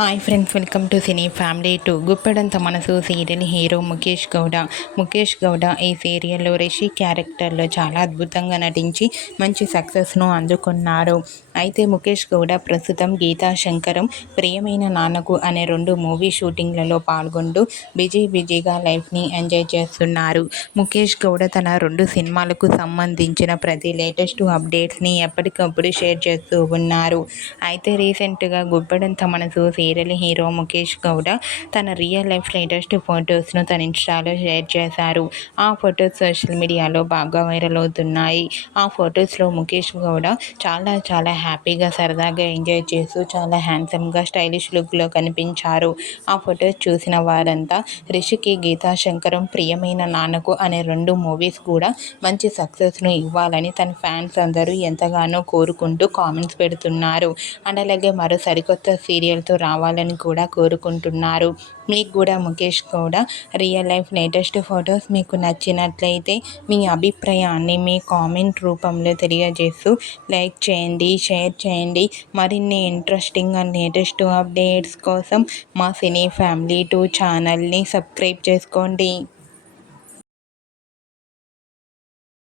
Hi friends, welcome to cine family two. Guppedantha మనసు serial hero Mukesh Gowda. Mukesh Gowda ఈ సీరియల్లో రిషి క్యారెక్టర్లో చాలా అద్భుతంగా నటించి మంచి సక్సెస్ను అందుకున్నారు. అయితే ముఖేష్ గౌడ ప్రస్తుతం గీతా శంకరం, ప్రియమైన నాన్నకు అనే 2 మూవీ షూటింగ్లలో పాల్గొంటూ బిజీగా లైఫ్ని ఎంజాయ్ చేస్తున్నారు. ముఖేష్ గౌడ తన 2 సినిమాలకు సంబంధించిన ప్రతి లేటెస్ట్ అప్డేట్స్ని ఎప్పటికప్పుడు షేర్ చేస్తూ ఉన్నారు. అయితే రీసెంట్గా గుప్పెడంత మనసు సీరియల్ హీరో ముఖేష్ గౌడ తన రియల్ లైఫ్ లేటెస్ట్ ఫొటోస్ను తన ఇన్స్టాలో షేర్ చేశారు. ఆ ఫొటోస్ సోషల్ మీడియాలో బాగా వైరల్ అవుతున్నాయి. ఆ ఫొటోస్లో ముఖేష్ గౌడ చాలా హ్యాపీగా, సరదాగా ఎంజాయ్ చేస్తూ చాలా హ్యాండ్సమ్గా, స్టైలిష్ లుక్లో కనిపించారు. ఆ ఫొటోస్ చూసిన వారంతా రిషికి గీతా శంకరం, ప్రియమైన నాన్నకు అనే 2 మూవీస్ కూడా మంచి సక్సెస్ను ఇవ్వాలని తన ఫ్యాన్స్ అందరూ ఎంతగానో కోరుకుంటూ కామెంట్స్ పెడుతున్నారు. అండ్ అలాగే మరో సరికొత్త సీరియల్తో రావాలని కూడా కోరుకుంటున్నారు. మీకు కూడా Mukesh Gowda real life latest photos మీకు నచ్చినట్లయితే మీ అభిప్రాయాన్ని మీ కామెంట్ రూపంలో తెలియజేస్తూ లైక్ చేయండి, షేర్ చేయండి. మరిన్ని ఇంట్రెస్టింగ్ అండ్ లేటెస్ట్ అప్డేట్స్ కోసం మా సినీ ఫ్యామిలీ 2 ఛానల్ని సబ్స్క్రైబ్ చేసుకోండి.